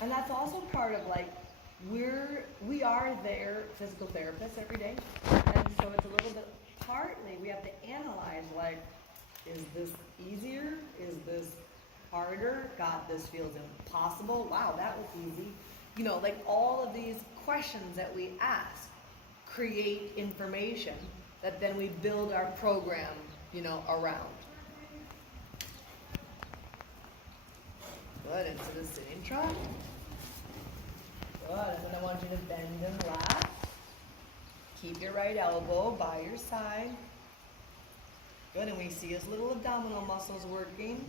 And that's also part of like, we are their physical therapists every day. And so it's a little bit, partly we have to analyze like, is this easier? Is this harder? God, this feels impossible. Wow, that was easy. You know, like all of these questions that we ask create information that then we build our program, you know, around. Good, into the sitting trot. Good, and then I want you to bend and relax. Keep your right elbow by your side. Good, and we see his little abdominal muscles working.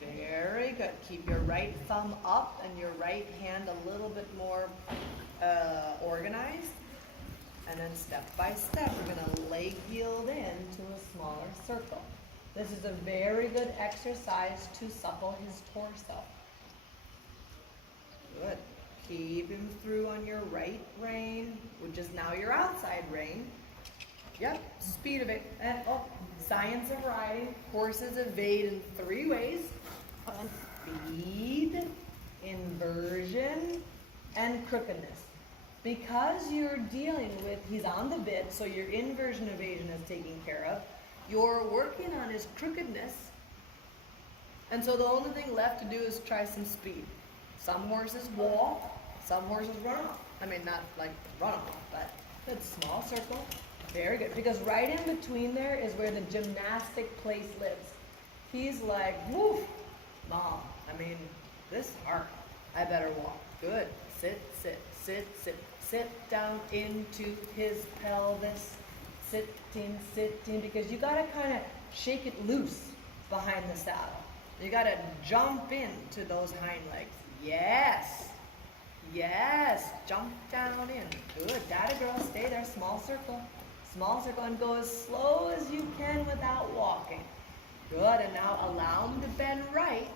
Very good. Keep your right thumb up and your right hand a little bit more organized. And then step by step, we're going to leg yield into a smaller circle. This is a very good exercise to supple his torso. Good. Keep him through on your right rein, which is now your outside rein. Yep, speed of it. And science of riding. Horses evade in 3 ways. Speed, inversion, and crookedness. Because you're dealing with, he's on the bit, so your inversion evasion is taken care of. You're working on his crookedness. And so the only thing left to do is try some speed. Some horses walk, some horses run off. I mean, not like run off, but it's small circle. Very good. Because right in between there is where the gymnastic place lives. He's like, woof, Mom, I mean, this is hard. I better walk. Good. Sit, sit, sit, sit. Sit down into his pelvis. Sitting, sitting. Because you got to kind of shake it loose behind the saddle. You got to jump into those hind legs. Yes. Yes. Jump down in. Good. Daddy girl, stay there. Small circle. Small circle, and go as slow as you can without walking. Good, and now allow him to bend right.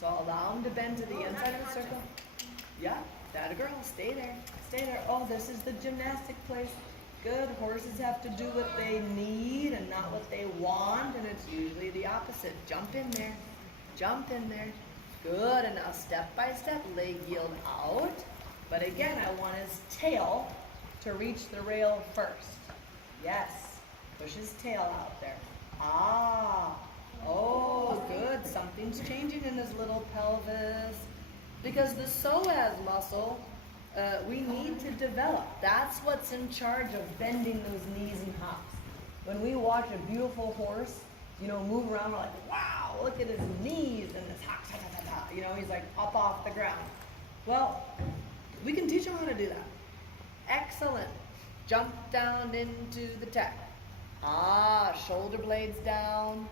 So allow him to bend to the inside of the circle. Yeah, that a girl, stay there, stay there. Oh, this is the gymnastic place. Good, horses have to do what they need and not what they want, and it's usually the opposite. Jump in there, jump in there. Good, and now step by step, leg yield out. But again, I want his tail to reach the rail first. Yes, push his tail out there. Ah, oh, good. Something's changing in his little pelvis. Because the psoas muscle, we need to develop. That's what's in charge of bending those knees and hocks. When we watch a beautiful horse, you know, move around, we're like, wow, look at his knees and his hocks. You know, he's like up off the ground. Well, we can teach him how to do that. Excellent. Jump down into the tack. Ah, shoulder blades down.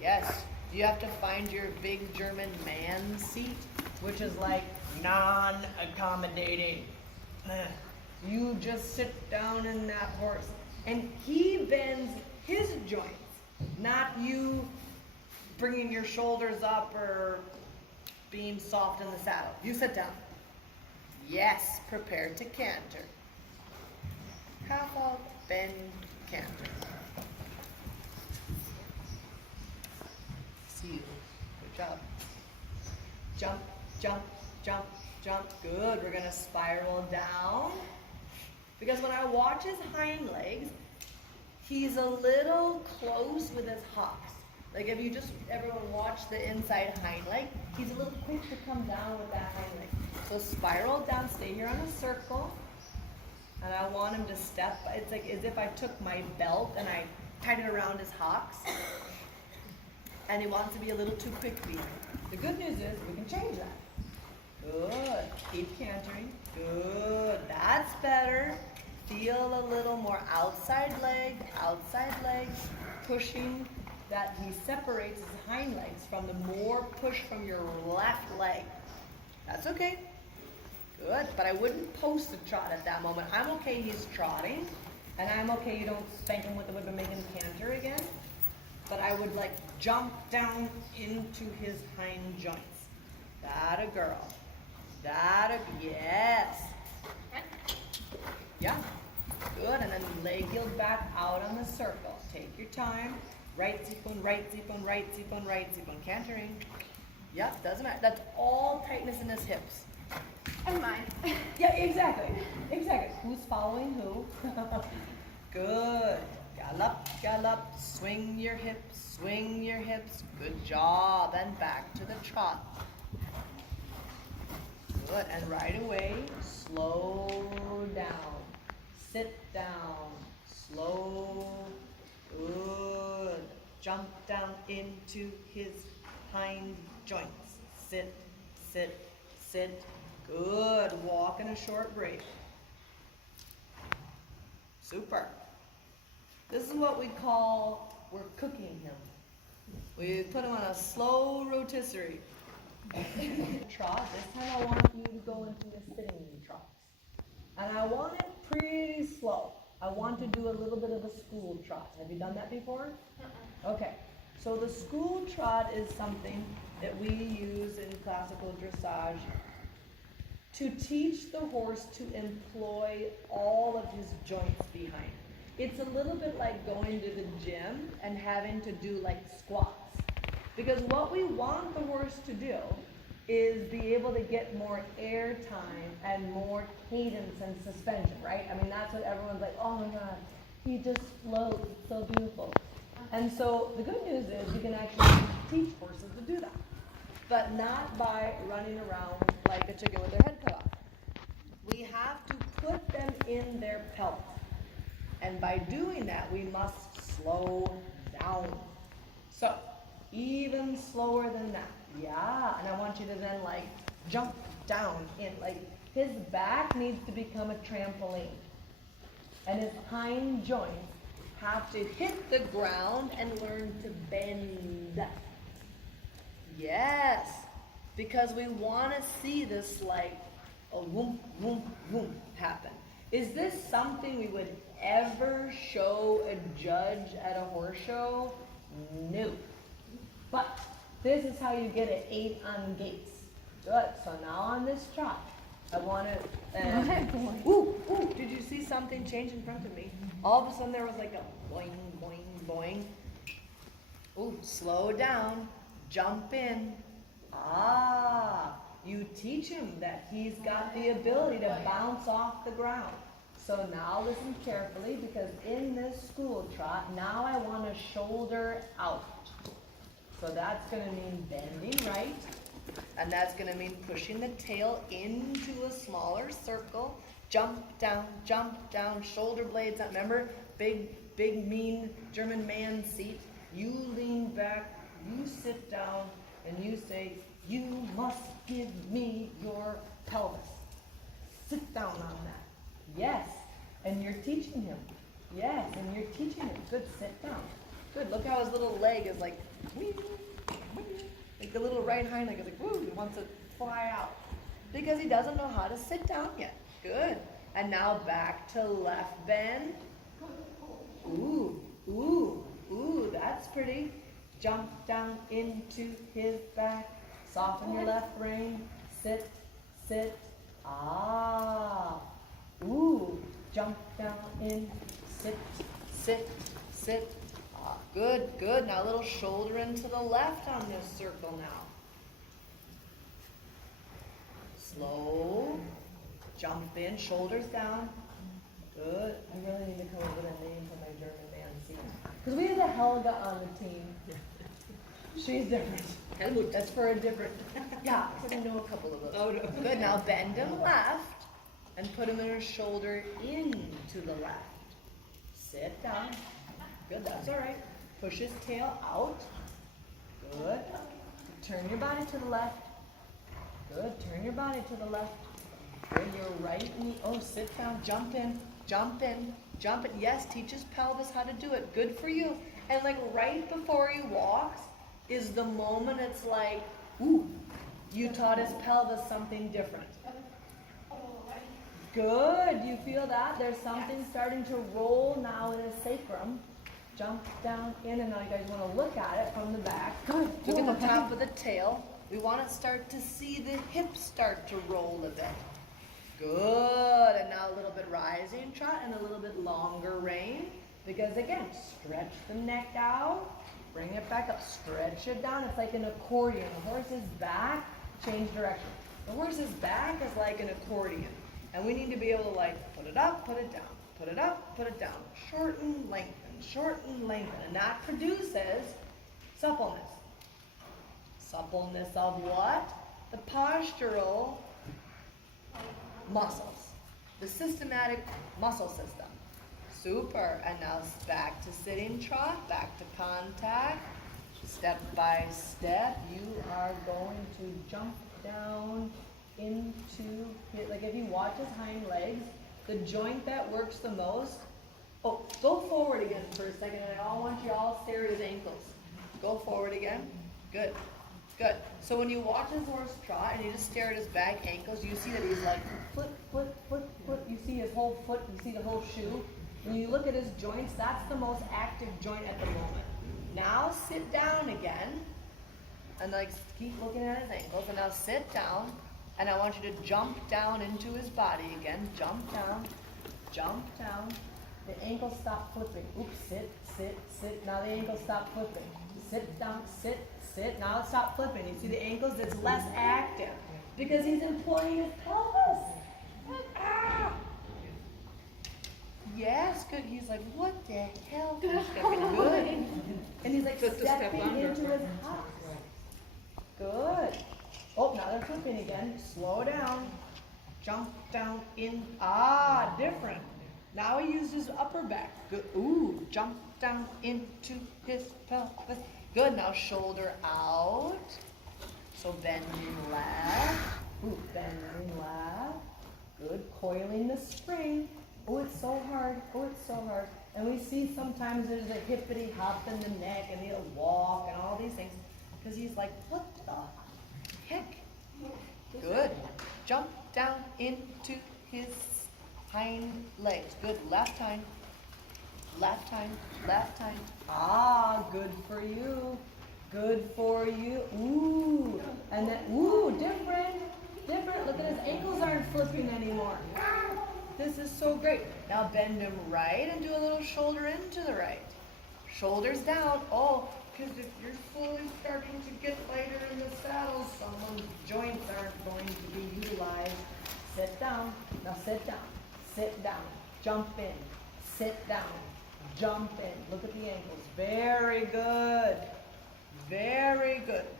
Yes. You have to find your big German man seat, which is like non-accommodating. You just sit down in that horse. And he bends his joints, not you bringing your shoulders up or being soft in the saddle. You sit down. Yes, prepare to canter. Half out, bend, canter. See you. Good job. Jump, jump, jump, jump. Good. We're going to spiral down. Because when I watch his hind legs, he's a little close with his hocks. Like if you just everyone watch the inside hind leg, he's a little quick to come down with that hind leg. So spiral down, stay here on a circle. And I want him to step. It's like as if I took my belt and I tied it around his hocks. And he wants to be a little too quick for you. The good news is we can change that. Good. Keep cantering. Good. That's better. Feel a little more outside leg, pushing that he separates his hind legs from the more push from your left leg. That's okay. Good, but I wouldn't post a trot at that moment. I'm okay he's trotting, and I'm okay you don't spank him with the whip and make him canter again. But I would like jump down into his hind joints. That a girl. That a, yes. Yeah, good, and then leg yield back out on the circle. Take your time. Right sequin, right sequin, right sequin, right sequin. Cantering. Yep, doesn't matter. That's all tightness in his hips. And mine. Yeah, exactly. Exactly. Who's following who? Good. Gallop, gallop. Swing your hips, swing your hips. Good job. And back to the trot. Good. And right away, slow down. Sit down. Slow. Good. Jump down into his hind joints. Sit, sit, sit. Good. Walk in a short break. Super. This is what we call, we're cooking him. We put him on a slow rotisserie. Trot. This time I want you to go into a sitting trot. And I want it pretty slow. I want to do a little bit of a school trot. Have you done that before? Okay. So the school trot is something that we use in classical dressage to teach the horse to employ all of his joints behind. It's a little bit like going to the gym and having to do like squats. Because what we want the horse to do is be able to get more air time and more cadence and suspension, right? I mean, that's what everyone's like, oh my God, he just floats, it's so beautiful. And so the good news is you can actually teach horses to do that, but not by running around like a chicken with their head cut off. We have to put them in their pelvis. And by doing that, we must slow down. So, even slower than that. Yeah, and I want you to then like jump down in, like his back needs to become a trampoline. And his hind joints have to hit the ground and learn to bend. Yes, because we want to see this like a whoom, whoom, whoom happen. Is this something we would ever show a judge at a horse show? No. But this is how you get an 8 on gates. Good. So now on this trot, I want to. Ooh, did you see something change in front of me? All of a sudden there was like a boing, boing, boing. Ooh, slow down. Jump in. Ah, you teach him that he's got the ability to bounce off the ground. So now listen carefully, because in this school trot, now I want to shoulder out. So that's going to mean bending right, and that's going to mean pushing the tail into a smaller circle. Jump down, shoulder blades out. Remember, big, mean German man seat. You lean back, you sit down, and you say, you must give me your pelvis. Sit down on that. Yes, and you're teaching him. Yes, and you're teaching him. Good, sit down. Good, look how his little leg is like, wee, wee. Like the little right hind leg is like, woo, he wants to fly out. Because he doesn't know how to sit down yet. Good. And now back to left bend. Ooh, that's pretty. Jump down into his back. Soften your left rein. Sit. Ah. Ooh. Jump down in. Sit. Ah, good. Now a little shoulder into the left on this circle now. Slow. Jump in, shoulders down. Good. I really need to come up with a name for my German man seat. Because we have a Helga on the team. She's different. Helmut. That's for a different. Yeah, because I know a couple of those. Oh, no. Good. Now bend him left and put him in his shoulder into the left. Sit down. Good. That's all right. Push his tail out. Good. Turn your body to the left. Good. Turn your body to the left. Good. Your right knee. Oh, sit down. Jump in. Yes, teach his pelvis how to do it. Good for you. And like right before he walks is the moment it's like, ooh, you taught his pelvis something different. Good. You feel that? There's something starting to roll now in his sacrum. Jump down in, and now you guys want to look at it from the back. Good. Look at the top of the tail. We want to start to see the hips start to roll a bit. Good. And now a little bit rising trot and a little bit longer rein. Because again, stretch the neck out. Bring it back up. Stretch it down. It's like an accordion. The horse's back, change direction. The horse's back is like an accordion. And we need to be able to like put it up, put it down. Put it up, put it down. Shorten, lengthen. And that produces suppleness. Suppleness of what? The postural muscles. The systematic muscle system. Super. And now back to sitting trot, back to contact. Step by step, you are going to jump down into it. Like if you watch his hind legs, the joint that works the most. Oh, go forward again for a second. And I want you all to stare at his ankles. Go forward again. Good. Good. So when you watch his horse trot and you just stare at his back ankles, you see that he's like foot. You see his whole foot. You see the whole shoe. When you look at his joints, that's the most active joint at the moment. Now sit down again. And like keep looking at his ankles. And now sit down. And I want you to jump down into his body again. Jump down. Jump down. The ankles stop flipping. Oops, sit. Now the ankles stop flipping. Sit down, sit. Now it stops flipping. You see the ankles? It's less active because he's employing his pelvis. Ah! Yes, good. He's like, what the hell? Good. And he's like stepping into his hocks. Good. Oh, now they're flipping again. Slow down. Jump down in. Ah, different. Now he uses his upper back. Good. Ooh, jump down into his pelvis. Good. Now shoulder out. So bending left. Ooh, bending left. Good. Coiling the spring. Oh, it's so hard. And we see sometimes there's a hippity hop in the neck and he'll walk and all these things. Because he's like, what the heck? Good. Jump down into his hind legs. Good. Left hind. Ah, good for you. Ooh. And then, ooh, different. Look at his ankles aren't flipping anymore. This is so great. Now bend him right and do a little shoulder into the right. Shoulders down. Oh, because if you're slowly starting to get lighter in the saddle, someone's joints aren't going to be utilized. Sit down. Now sit down. Sit down. Jump in. Sit down. Jump in. Look at the ankles. Very good.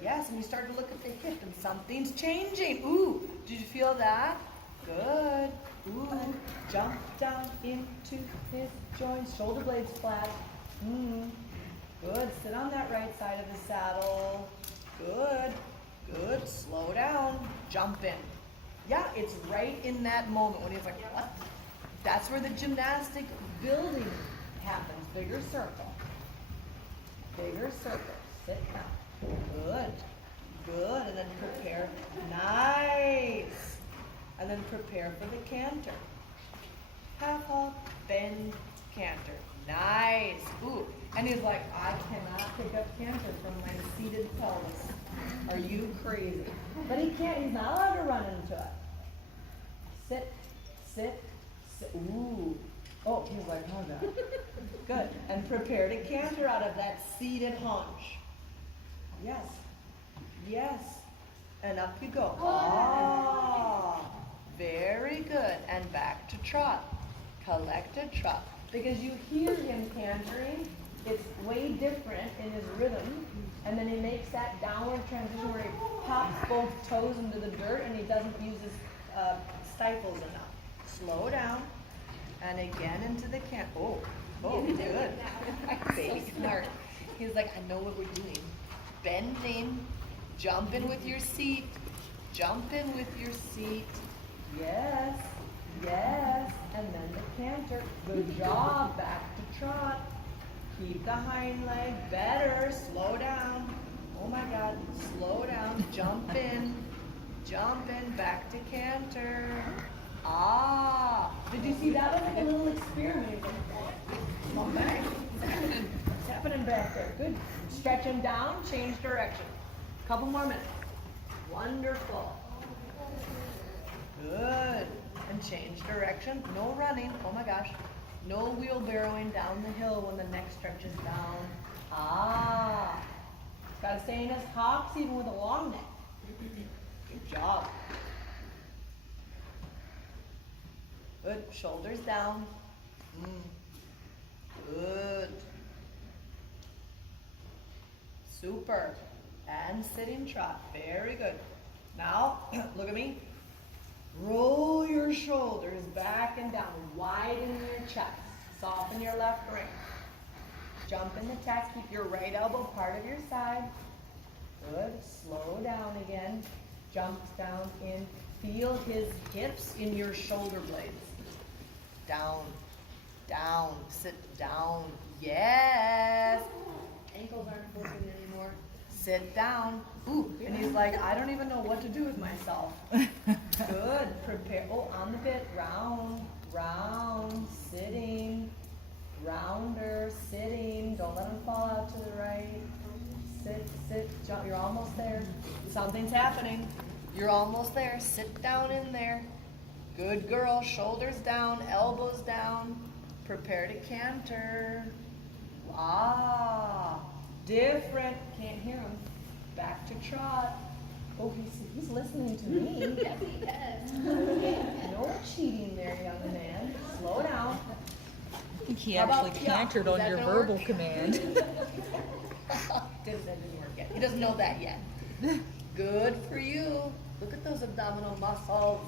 Yes, and we start to look at the hip and something's changing. Ooh, did you feel that? Good. Ooh, jump down into his joints. Shoulder blades flat. Good. Sit on that right side of the saddle. Good. Slow down. Jump in. Yeah, it's right in that moment when he's like, what? That's where the gymnastic building happens. Bigger circle. Sit down. Good. And then prepare. Nice. And then prepare for the canter. Half hop, bend, canter. Nice. Ooh. And he's like, I cannot pick up canter from my seated pelvis. Are you crazy? But he can't. He's not allowed to run into it. Sit. Ooh. Oh, he's like, oh God. Good. And prepare to canter out of that seated haunch. Yes. And up you go. Ah. Very good. And back to trot. Collected trot. Because you hear him cantering, it's way different in his rhythm. And then he makes that downward transition where he pops both toes into the dirt and he doesn't use his stifles enough. Slow down. And again into the canter. Oh, good. Baby smart. He's like, I know what we're doing. Bending. Jump in with your seat. Yes. And then the canter. Good job. Back to trot. Keep the hind leg. Better. Slow down. Oh my God. Slow down. Jump in. Back to canter. Ah. Did you see that was like a little experiment? Come on back. What's happening back there? Good. Stretch him down. Change direction. Couple more minutes. Wonderful. Good. And change direction. No running. Oh my gosh. No wheelbarrowing down the hill when the neck stretches down. Ah. Got to stay in his hocks even with a long neck. Good job. Good. Shoulders down. Good. Super. And sitting trot. Very good. Now, look at me. Roll your shoulders back and down. Widen your chest. Soften your left ring. Jump in the tack. Keep your right elbow part of your side. Good. Slow down again. Jumps down in. Feel his hips in your shoulder blades. Down. Down. Sit down. Yes. Ankles aren't working anymore. Sit down. Ooh, and he's like, I don't even know what to do with myself. Good. Prepare. Oh, on the bit. Round, round, sitting. Rounder, sitting. Don't let him fall out to the right. Sit, sit, jump. You're almost there. Something's happening. You're almost there. Sit down in there. Good girl. Shoulders down, elbows down. Prepare to canter. Ah, different. Can't hear him. Back to trot. Oh, he's listening to me. Yes, he does. No cheating there, young man. Slow down. I think he actually cantered on your verbal command. That didn't work yet. He doesn't know that yet. Good for you. Look at those abdominal muscles.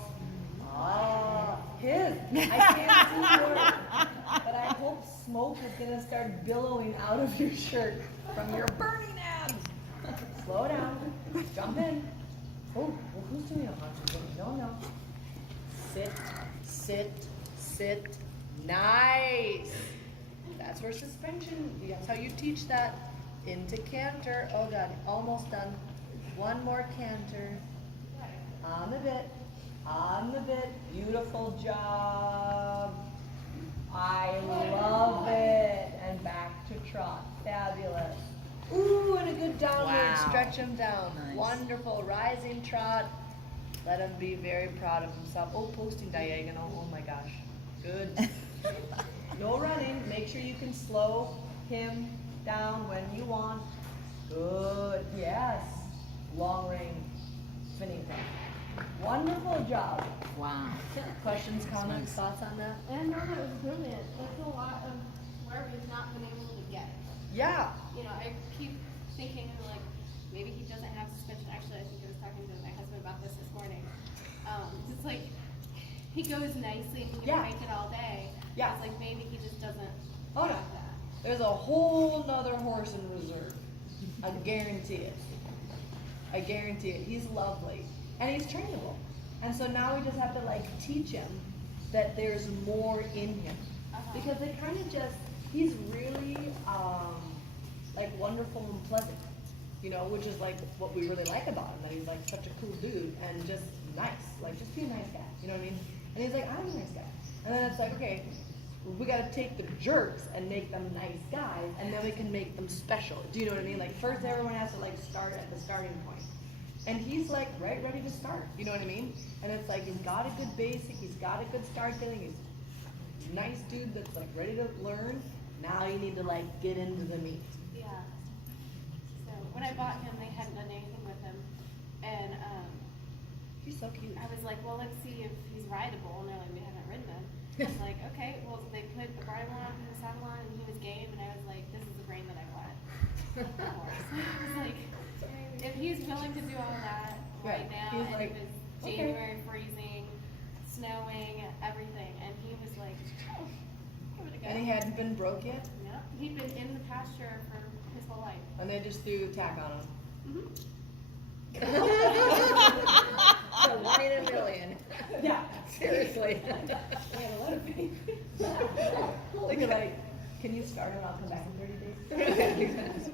Ah, his. I can't see yours, but I hope smoke is gonna start billowing out of your shirt from your burning abs. Slow down. Jump in. Oh, well, who's doing a hunch? No. Sit, sit, sit. Nice. That's where suspension. That's how you teach that. Into canter. Oh God, almost done. One more canter. On the bit. On the bit. Beautiful job. I love it. And back to trot. Fabulous. Ooh, and a good downward. Wow. Stretch him down. Nice. Wonderful. Rising trot. Let him be very proud of himself. Oh, posting diagonal. Oh my gosh. Good. No running. Make sure you can slow him down when you want. Good. Yes. Long range. Finito. Wonderful job. Wow. Questions, comments, thoughts on that? And no, it was brilliant. That's a lot of where we've not been able to get. Yeah. You know, I keep thinking like maybe he doesn't have suspension. Actually, I think I was talking to my husband about this morning. It's like he goes nicely and he can make it all day. Yeah. It's like maybe he just doesn't Oh, no. have that. There's a whole nother horse in reserve. I guarantee it. I guarantee it. He's lovely. And he's trainable. And so now we just have to like teach him that there's more in him. Because they kind of just, he's really like wonderful and pleasant. You know, which is like what we really like about him, that he's like such a cool dude and just nice. Like just be a nice guy. You know what I mean? And he's like, I'm a nice guy. And then it's like, okay, we gotta take the jerks and make them nice guys, and then we can make them special. Do you know what I mean? Like first everyone has to like start at the starting point. And he's like right ready to start. You know what I mean? And it's like he's got a good basic, he's got a good start getting, he's a nice dude that's like ready to learn. Now you need to like get into the meat. Yeah. So when I bought him, they hadn't done anything with him, and He's so cute. I was like, well, let's see if he's rideable, and they're like, we haven't ridden him. I was like, okay, well, they put the bridle on and the saddle on, and he was game, and I was like, this is the brain that I want. I was like, if he's willing to do all that right now, He's and like, it was okay. January freezing, snowing, everything, and he was like, oh, give it a go. And he hadn't been broke yet? No, he'd been in the pasture for his whole life. And they just threw tack on him. Mm-hmm. So 1 in a million. Yeah. Seriously. I have a lot of faith. Like, can you start and I'll come back in 30 days?